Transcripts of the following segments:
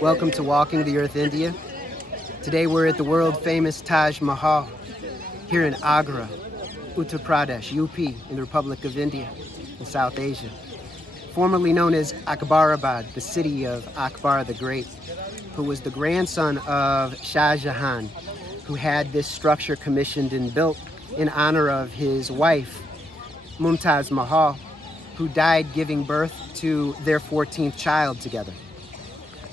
Welcome to Walking the Earth, India. Today we're at the world famous Taj Mahal here in Agra, Uttar Pradesh, UP, in the Republic of India in South Asia. Formerly known as Akbarabad, the city of Akbar the Great, who was the grandson of Shah Jahan, who had this structure commissioned and built in honor of his wife, Mumtaz Mahal, who died giving birth to their 14th child together.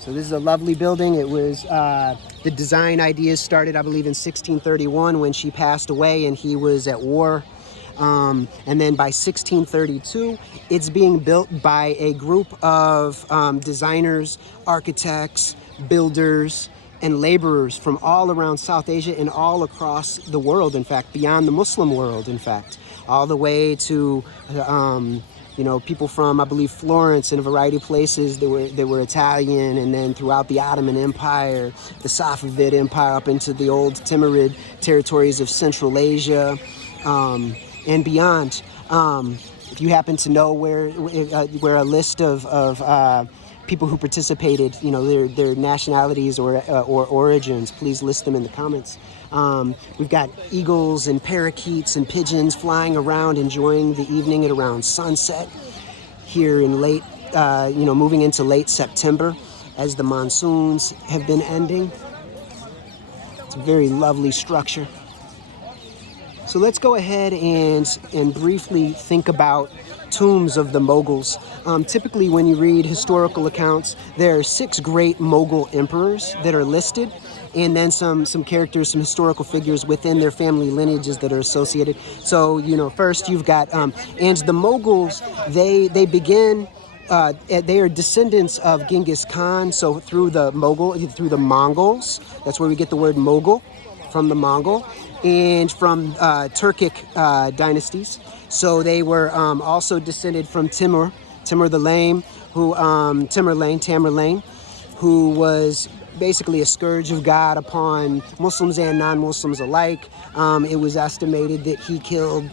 So this is a lovely building. It was, the design ideas started, I believe, in 1631 when she passed away and he was at war. And then by 1632, it's being built by a group of designers, architects, builders, and laborers from all around South Asia and all across the world, in fact, beyond the Muslim world, in fact, all the way to people from, I believe, Florence and a variety of places. They were Italian, and then throughout the Ottoman Empire, the Safavid Empire, up into the old Timurid territories of Central Asia, and beyond. If you happen to know where a list of people who participated, their nationalities or origins, please list them in the comments. We've got eagles and parakeets and pigeons flying around, enjoying the evening at around sunset here in moving into late September as the monsoons have been ending. It's a very lovely structure. So let's go ahead and briefly think about tombs of the Mughals. Typically, when you read historical accounts, there are 6 great Mughal emperors that are listed, and then some characters, some historical figures within their family lineages that are associated. So, first you've got, and the Mughals, they begin, they are descendants of Genghis Khan, so through the Mongols, that's where we get the word Mughal, from the Mongol, and from Turkic dynasties. So they were also descended from Timur the Lame, Tamerlane, who was basically a scourge of God upon Muslims and non-Muslims alike. It was estimated that he killed,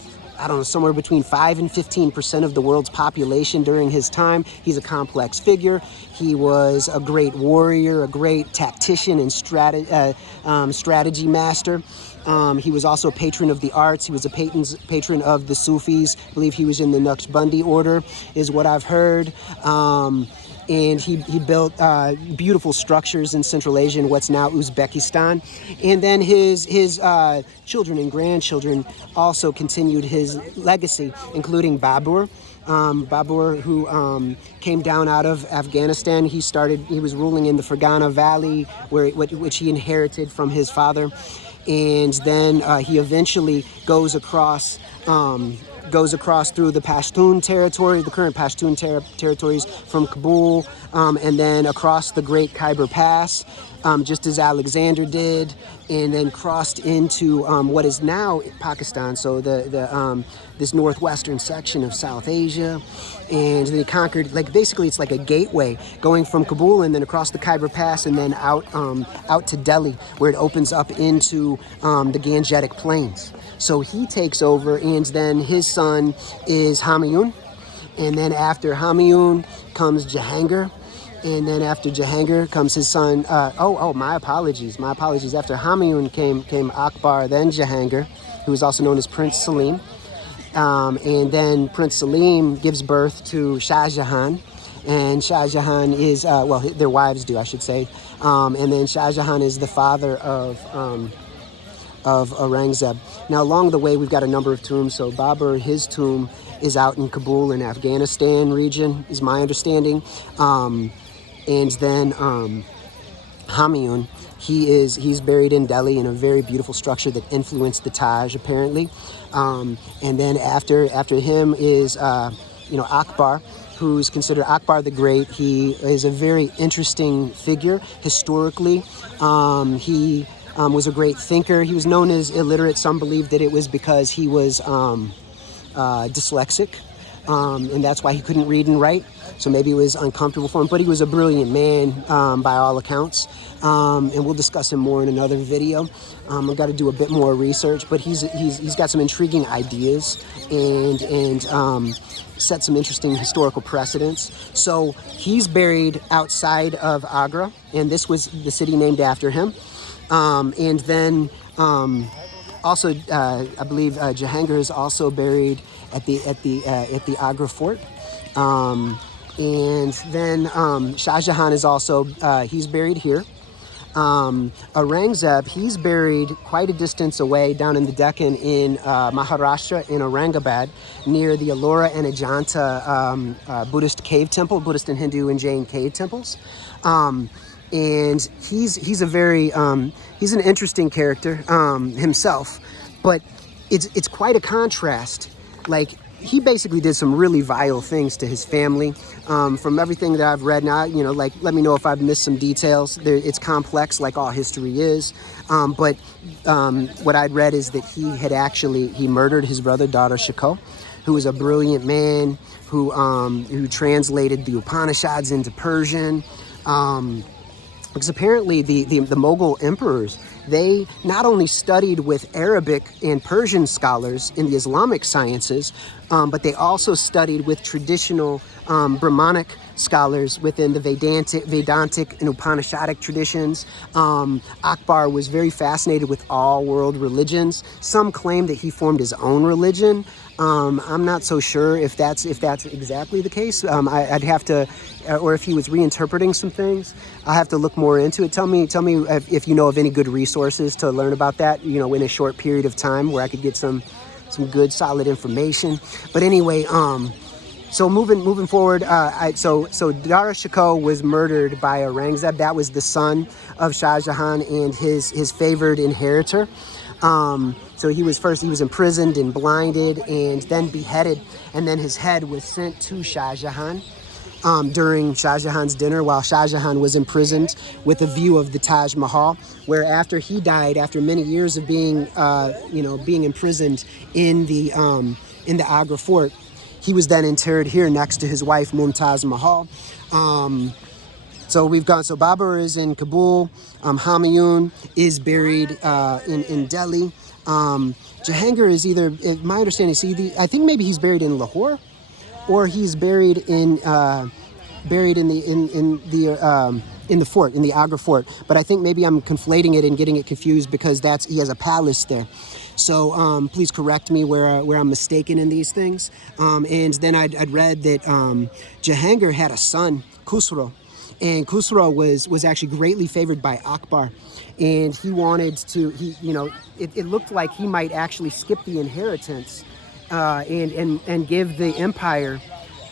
somewhere between 5 and 15% of the world's population during his time. He's a complex figure. He was a great warrior, a great tactician and strategy master. He was also a patron of the arts. He was a patron of the Sufis. I believe he was in the Naqshbandi order, is what I've heard. And he built beautiful structures in Central Asia and what's now Uzbekistan. And then his children and grandchildren also continued his legacy, including Babur. Babur, who came down out of Afghanistan. He was ruling in the Fergana Valley, which he inherited from his father. And then he eventually goes across through the Pashtun territory, the current Pashtun territories from Kabul, and then across the Great Khyber Pass, just as Alexander did, and then crossed into what is now Pakistan, so this northwestern section of South Asia. And they conquered, basically it's like a gateway going from Kabul and then across the Khyber Pass and then out to Delhi, where it opens up into the Gangetic Plains. So he takes over, and then his son is Humayun, and then after Humayun comes Jahangir, and then after Jahangir comes his son. My apologies. After Humayun came Akbar, then Jahangir, who is also known as Prince Salim, and then Prince Salim gives birth to Shah Jahan, and Shah Jahan is their wives do, I should say, and then Shah Jahan is the father of Aurangzeb. Now, along the way, we've got a number of tombs. So Babur, his tomb is out in Kabul in Afghanistan region, is my understanding. And then Humayun, he's buried in Delhi in a very beautiful structure that influenced the Taj, apparently. And then after him is Akbar, who's considered Akbar the Great. He is a very interesting figure historically. He was a great thinker. He was known as illiterate. Some believe that it was because he was dyslexic, and that's why he couldn't read and write. So maybe it was uncomfortable for him, but he was a brilliant man by all accounts. and we'll discuss him more in another video. I've got to do a bit more research, but he's got some intriguing ideas and set some interesting historical precedents. So he's buried outside of Agra, and this was the city named after him. And then also, I believe Jahangir is also buried at the Agra fort. And then Shah Jahan is also he's buried here. Aurangzeb, he's buried quite a distance away down in the Deccan in Maharashtra in Aurangabad, near the Ellora and Ajanta Buddhist cave temple, Buddhist and Hindu and Jain cave temples. And he's a very he's an interesting character himself, but it's quite a contrast. Like, he basically did some really vile things to his family. From everything that I've read now, like, let me know if I've missed some details. It's complex, like all history is. But what I'd read is that he murdered his brother, Dara Shikoh, who was a brilliant man who translated the Upanishads into Persian. Because apparently the Mughal emperors, they not only studied with Arabic and Persian scholars in the Islamic sciences, but they also studied with traditional Brahmanic scholars within the Vedantic and Upanishadic traditions. Akbar was very fascinated with all world religions. Some claim that he formed his own religion. I'm not so sure if that's exactly the case. I'd have to, or if he was reinterpreting some things. I'll have to look more into it. Tell me if you know of any good resources to learn about that, in a short period of time where I could get some good solid information. But anyway, so moving forward, so Dara Shikoh was murdered by Aurangzeb. That was the son of Shah Jahan and his favored inheritor. So he was imprisoned and blinded and then beheaded, and then his head was sent to Shah Jahan during Shah Jahan's dinner while Shah Jahan was imprisoned, with a view of the Taj Mahal, where after he died, after many years of being imprisoned in the Agra fort, he was then interred here next to his wife Mumtaz Mahal. So Babur is in Kabul, Humayun is buried in Delhi. Jahangir is either, my understanding is I think maybe he's buried in Lahore, or he's buried in the fort, in the Agra fort. But I think maybe I'm conflating it and getting it confused because he has a palace there. So please correct me where I'm mistaken in these things. And then I'd read that Jahangir had a son, Khusro. And Khusro was actually greatly favored by Akbar, and he wanted to. It looked like he might actually skip the inheritance, and give the empire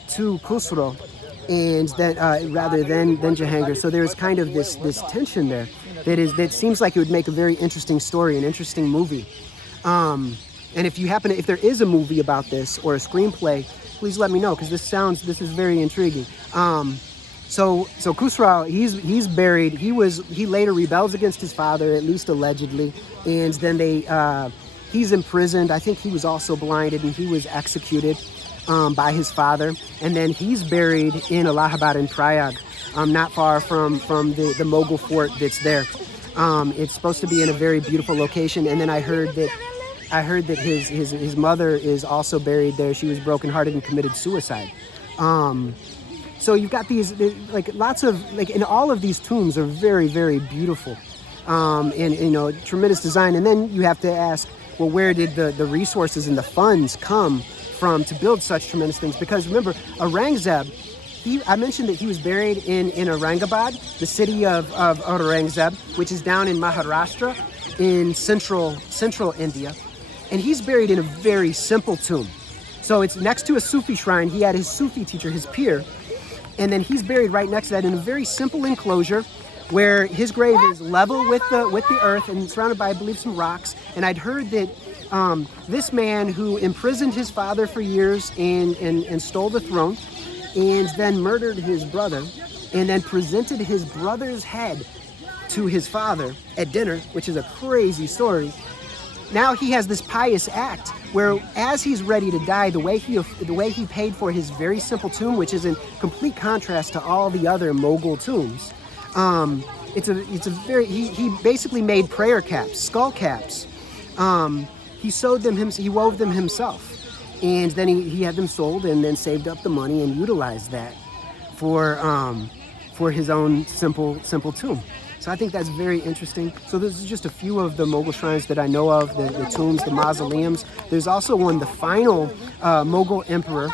to Khusro, and then rather than Jahangir. So there's kind of this tension there that seems like it would make a very interesting story, an interesting movie. And if there is a movie about this or a screenplay, please let me know, because this is very intriguing. So Khusro, he's buried. He later rebels against his father, at least allegedly, and then he's imprisoned. I think he was also blinded, and he was executed by his father. And then he's buried in Allahabad and Prayag, not far from the Mughal fort that's there. It's supposed to be in a very beautiful location. And then I heard that his mother is also buried there. She was brokenhearted and committed suicide. So you've got these, lots of, and all of these tombs are very, very beautiful, and tremendous design. And then you have to ask, well, where did the resources and the funds come from to build such tremendous things? Because remember, Aurangzeb, I mentioned that he was buried in Aurangabad, the city of Aurangzeb, which is down in Maharashtra, in central India, and he's buried in a very simple tomb. So it's next to a Sufi shrine. He had his Sufi teacher, his peer. And then he's buried right next to that in a very simple enclosure where his grave is level with the earth and surrounded by, I believe, some rocks. And I'd heard that this man who imprisoned his father for years and stole the throne, and then murdered his brother, and then presented his brother's head to his father at dinner, which is a crazy story. Now he has this pious act where, as he's ready to die, the way he paid for his very simple tomb, which is in complete contrast to all the other Mughal tombs, It's a very he basically made prayer caps, skull caps. He sewed them he wove them himself, and then he had them sold and then saved up the money and utilized that for his own simple tomb. So I think that's very interesting. So this is just a few of the Mughal shrines that I know of, the tombs, the mausoleums. There's also one, the final Mughal emperor.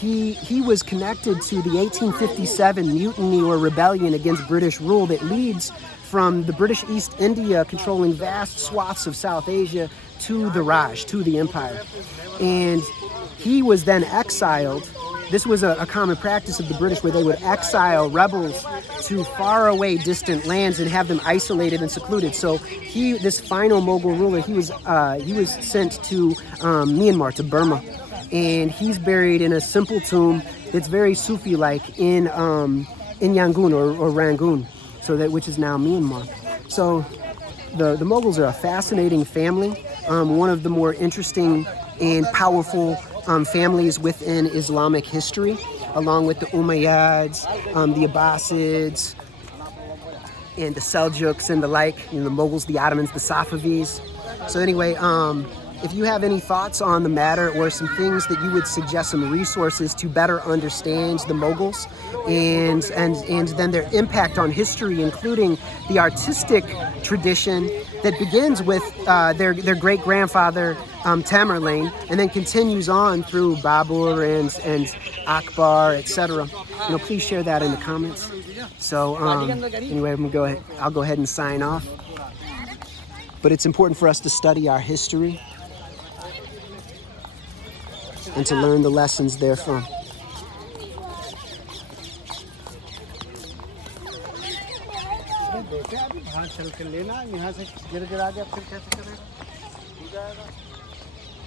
He was connected to the 1857 mutiny or rebellion against British rule that leads from the British East India controlling vast swaths of South Asia to the Raj, to the empire. And he was then exiled. This was a common practice of the British, where they would exile rebels to faraway distant lands and have them isolated and secluded. So this final Mughal ruler, he was sent to Myanmar, to Burma. And he's buried in a simple tomb that's very Sufi-like in Yangon or Rangoon, which is now Myanmar. So the Mughals are a fascinating family, one of the more interesting and powerful families within Islamic history, along with the Umayyads, the Abbasids, and the Seljuks and the like, the Mughals, the Ottomans, the Safavids. So anyway, if you have any thoughts on the matter or some things that you would suggest, some resources to better understand the Mughals and then their impact on history, including the artistic tradition that begins with their great-grandfather Tamerlane and then continues on through Babur and Akbar, etc. Please share that in the comments. So anyway, I'll go ahead and sign off. But it's important for us to study our history and to learn the lessons therefrom. चल के लेना यहाँ से गिर गिरा गया फिर कैसे करेगा?